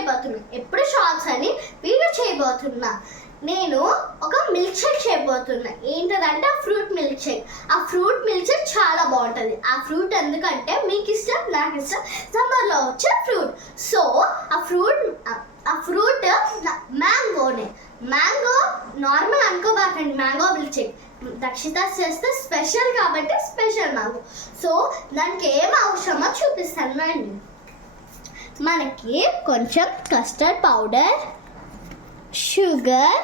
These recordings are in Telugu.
చేయబోతున్నా. ఎప్పుడు షార్ట్స్ అని వీడియో చేయబోతున్నా. నేను ఒక మిల్క్ షేక్ చేయబోతున్నా. ఏంటంటే ఆ ఫ్రూట్ మిల్క్ షేక్. ఆ ఫ్రూట్ మిల్క్ షేక్ చాలా బాగుంటుంది. ఆ ఫ్రూట్ ఎందుకంటే మీకు ఇష్టం, నాకు ఇష్టం, సమ్మర్లో వచ్చే ఫ్రూట్. సో ఆ ఫ్రూట్ మ్యాంగోనే. మ్యాంగో నార్మల్ అనుకోబాకండి, మ్యాంగో మిల్క్ షేక్ దక్షిత చేస్తే స్పెషల్ కాబట్టి స్పెషల్ మ్యాంగో. సో దానికి ఏం అవసరమో చూపిస్తాను అండి. మనకి కొంచెం కస్టర్డ్ పౌడర్, షుగర్,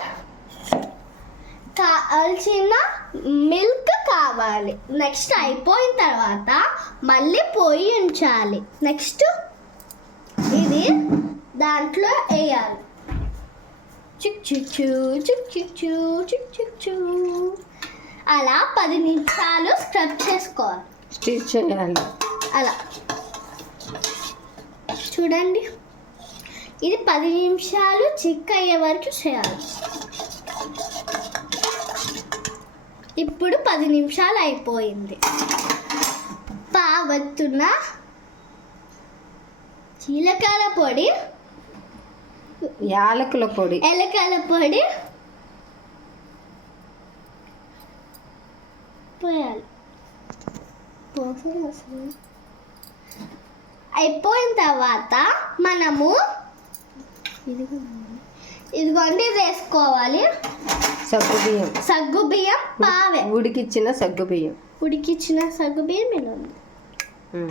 కావాల్సిన మిల్క్ కావాలి. నెక్స్ట్ అయిపోయిన తర్వాత మళ్ళీ పొయ్యి ఉంచాలి. నెక్స్ట్ ఇది దాంట్లో వేయాలి. చిక్ చిచ్చు చిక్ చిచ్చు చిక్ చిచ్చు అలా 10 నిమిషాలు స్క్రబ్ చేసుకోవాలి. స్టిచ్ చేయాలి. అలా చూడండి, ఇది 10 నిమిషాలు చిక్ అయ్యే వరకు చేయాలి. ఇప్పుడు 10 నిమిషాలు అయిపోయింది. పావత్తున జీలకర్ర పొడి, యాలకుల పొడి, ఎలకల పొడి పోయాలి. అయిపోయిన తర్వాత మనము ఇదిగోండి వేసుకోవాలి. సగ్గు బియ్యం పావే, ఉడికిచ్చిన సగ్గు బియ్యం ఇలా ఉంది.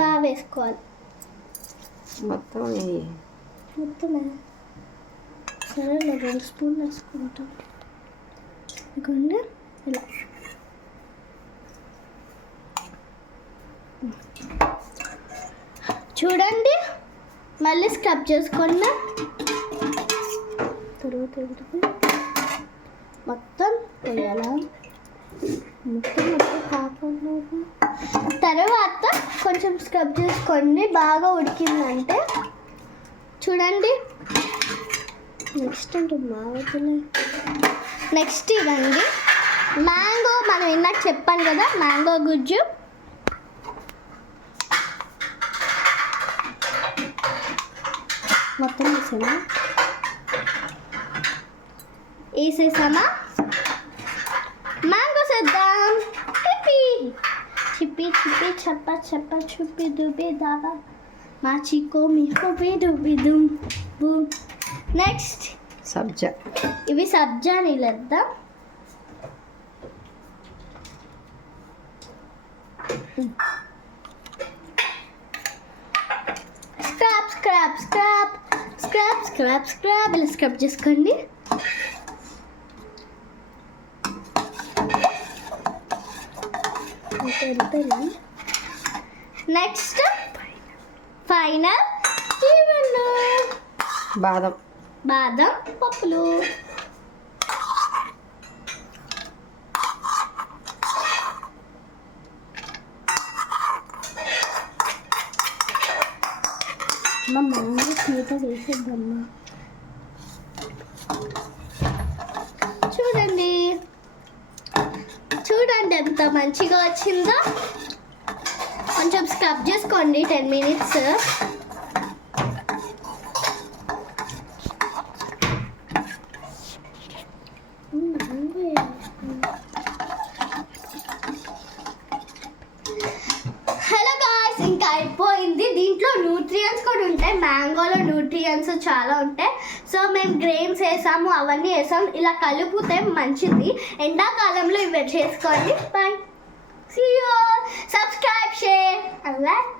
పావు వేసుకోవాలి. మొత్తం సరే 2 స్పూన్లు వేసుకుంటాం. ఇదిగోండి ఇలా. చూడండి, మళ్ళీ స్క్రబ్ చేసుకున్నా. తర్వాత మొత్తం వేయాలా, మొత్తం కాకుండా తర్వాత కొంచెం స్క్రబ్ చేసుకోండి. బాగా ఉడికిందంటే చూడండి. నెక్స్ట్ ఇదండి మ్యాంగో. మనం ఇందాక చెప్పాను కదా, మ్యాంగో గుజ్జు. మొత్తం వేసేసామా? మ్యాంగో చేద్దాం. చిప్పి చప్ప చుప్పి దుబ్బి దాదా మా చికో మీకో డుబ్బి దుమ్ బూమ్. నెక్స్ట్ సబ్జా. ఇవి సబ్జా నీళ్ళేద్దాం. స్క్రబ్ ఇలా స్క్రబ్ చేసుకోండి. నెక్స్ట్ ఫైనల్ బాదం పప్పులు. మ్యాంగో స్వీట్ వేసేద్దామా? చూడండి ఎంత మంచిగా వచ్చిందో. కొంచెం స్క్రబ్ చేసుకోండి 10 మినిట్స్. హలో గాయ్స్, ఇంకా అయిపోయింది. దీంట్లో న్యూట్రియంట్స్ కూడా ఉంటాయి. మ్యాంగోలో న్యూట్రియంట్స్ చాలా ఉంటాయి. సో మేము గ్రెయిన్స్ వేసాము, అవన్నీ వేసాము. ఇలా కలిపితే మంచిది. ఎండాకాలంలో ఇవి చేసుకోండి. Bye, see you. Subscribe, share and like.